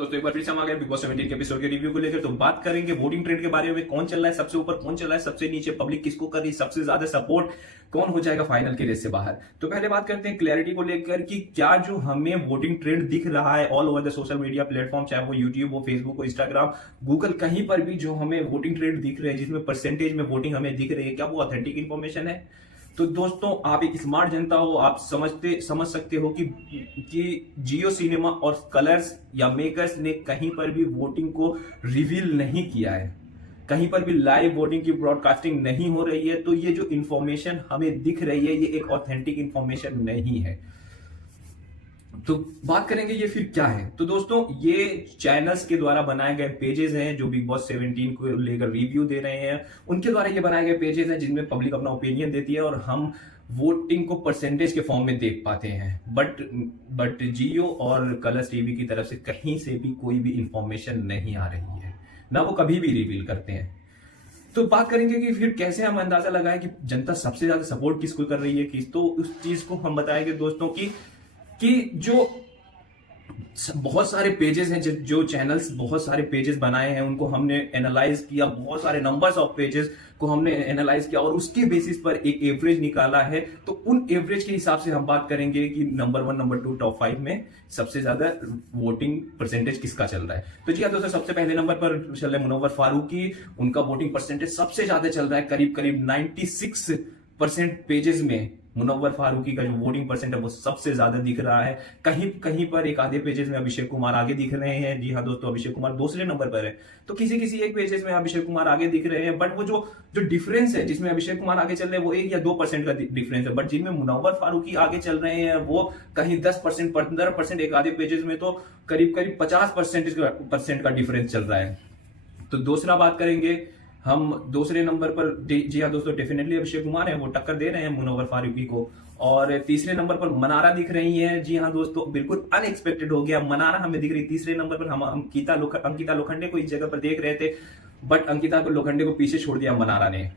दोस्तों एक बार फिर से हम आ गए बिग बॉस 17 के एपिसोड के रिव्यू को लेकर। तो बात करेंगे वोटिंग ट्रेंड के बारे में, कौन चल रहा है सबसे ऊपर, कौन चल रहा है सबसे नीचे, पब्लिक किसको कर रही, सबसे ज्यादा सपोर्ट कौन हो जाएगा फाइनल के रेस से बाहर। तो पहले बात करते हैं क्लैरिटी को लेकर कि क्या जो हमें वोटिंग ट्रेंड दिख रहा है all over the social media platform, चाहे वो यूट्यूब हो, फेसबुक हो, इंस्टाग्राम, गूगल, कहीं पर भी जो हमें वोटिंग ट्रेंड दिख रहे हैं जिसमें परसेंटेज में वोटिंग हमें दिख रही है, क्या वो ऑथेंटिक इन्फॉर्मेशन है? तो दोस्तों आप एक स्मार्ट जनता हो, आप समझ सकते हो कि जियो सिनेमा और कलर्स या मेकर्स ने कहीं पर भी वोटिंग को रिवील नहीं किया है, कहीं पर भी लाइव वोटिंग की ब्रॉडकास्टिंग नहीं हो रही है। तो ये जो इंफॉर्मेशन हमें दिख रही है ये एक ऑथेंटिक इंफॉर्मेशन नहीं है। तो बात करेंगे ये फिर क्या है। तो दोस्तों ये चैनल्स के द्वारा बनाए गए पेजेस हैं जो बिग बॉस 17 को लेकर रिव्यू दे रहे हैं, उनके द्वारा ये बनाए गए पेजेस हैं जिनमें पब्लिक अपना ओपिनियन देती है और हम वोटिंग को परसेंटेज के फॉर्म में देख पाते हैं। बट जियो और कलर्स टीवी की तरफ से कहीं से भी कोई भी इंफॉर्मेशन नहीं आ रही है, ना वो कभी भी रिवील करते हैं। तो बात करेंगे कि फिर कैसे हम अंदाजा लगाएं कि जनता सबसे ज्यादा सपोर्ट किसको कर रही है, किस, तो उस चीज को हम बताएंगे दोस्तों कि जो बहुत सारे पेजेस हैं, जो चैनल्स बहुत सारे पेजेस बनाए हैं उनको हमने एनालाइज किया, बहुत सारे नंबर्स ऑफ पेजेस को हमने एनालाइज किया और उसके बेसिस पर एक एवरेज निकाला है। तो उन एवरेज के हिसाब से हम बात करेंगे कि नंबर 1, नंबर 2, टॉप 5 में सबसे ज्यादा वोटिंग परसेंटेज किसका चल रहा है। तो जी हाँ दोस्तों, सबसे पहले नंबर पर चल रहे मुनव्वर फारूकी, उनका वोटिंग परसेंटेज सबसे ज्यादा चल रहा है, करीब 96% पेजेस में मुनव्वर फारूकी का जो वोटिंग परसेंट है वो सबसे ज्यादा दिख रहा है। कहीं पर एक आधे पेजेस में अभिषेक कुमार आगे दिख रहे हैं। जी हाँ दोस्तों, अभिषेक कुमार दूसरे नंबर पर है। तो किसी एक पेजेस में अभिषेक कुमार आगे दिख रहे हैं, बट वो जो डिफरेंस है जिसमें अभिषेक कुमार आगे चल रहे हैं वो 1 या 2% का डिफरेंस है, बट जिनमें मुनव्वर फारूकी आगे चल रहे हैं वो कहीं 10%, 15%, एक आधे पेजेस में तो करीब 50% का डिफरेंस चल रहा है। तो दूसरा बात करेंगे हम, दूसरे नंबर पर जी हाँ दोस्तों डेफिनेटली अभिषेक कुमार है, वो टक्कर दे रहे हैं मुनव्वर फारूकी को। और तीसरे नंबर पर मनारा दिख रही है। जी हाँ दोस्तों, बिल्कुल अनएक्सपेक्टेड हो गया, मनारा हमें दिख रही। तीसरे नंबर पर हम अंकिता लोखंडे को इस जगह पर देख रहे थे, बट अंकिता लोखंडे को पीछे छोड़ दिया मनारा ने।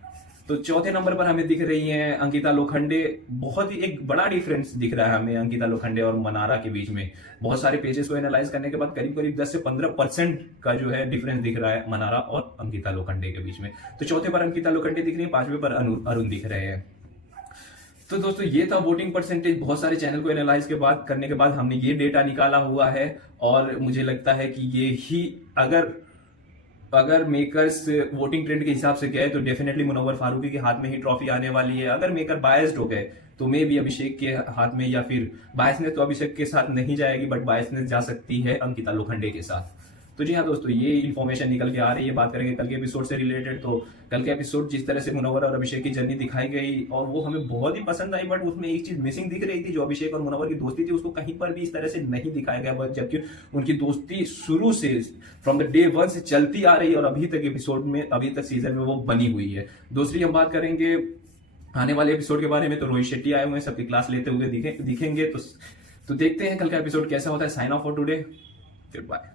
तो चौथे नंबर पर हमें दिख रही है अंकिता लोखंडे। बहुत ही एक बड़ा डिफरेंस दिख रहा है हमें अंकिता लोखंडे और मनारा के बीच में। बहुत सारे पेजेस को एनालाइज करने के बाद करीब 10 से 15% का जो है डिफरेंस दिख रहा है मनारा और अंकिता लोखंडे के बीच में। तो चौथे पर अंकिता लोखंडे दिख रही है, 5वें पर अरुण दिख रहे हैं। तो दोस्तों ये था वोटिंग परसेंटेज। बहुत सारे चैनल को एनालाइज करने के बाद हमने ये डेटा निकाला हुआ है और मुझे लगता है कि ये ही अगर मेकर्स वोटिंग ट्रेंड के हिसाब से गए तो डेफिनेटली मुनव्वर फारूकी के हाथ में ही ट्रॉफी आने वाली है। अगर मेकर बायस्ड हो गए तो मे भी अभिषेक के हाथ में, या फिर बायसनेस तो अभिषेक के साथ नहीं जाएगी, बट बायसनेस जा सकती है अंकिता लोखंडे के साथ। तो जी हाँ दोस्तों, ये इन्फॉर्मेशन निकल के आ रही है। बात करेंगे कल के एपिसोड से रिलेटेड, तो कल के एपिसोड जिस तरह से मुनव्वर और अभिषेक की जर्नी दिखाई गई और वो हमें बहुत ही पसंद आई, बट उसमें एक चीज मिसिंग दिख रही थी। जो अभिषेक और मुनव्वर की दोस्ती थी उसको कहीं पर भी इस तरह से नहीं दिखाया गया, जबकि उनकी दोस्ती शुरू से फ्रॉम द डे 1 से चलती आ रही है और अभी तक सीजन में वो बनी हुई है। दूसरी हम बात करेंगे आने वाले एपिसोड के बारे में, तो रोहित शेट्टी आए हुए हैं, सबकी क्लास लेते हुए दिखेंगे। तो देखते हैं कल का एपिसोड कैसा होता है। Sign off for today, good bye.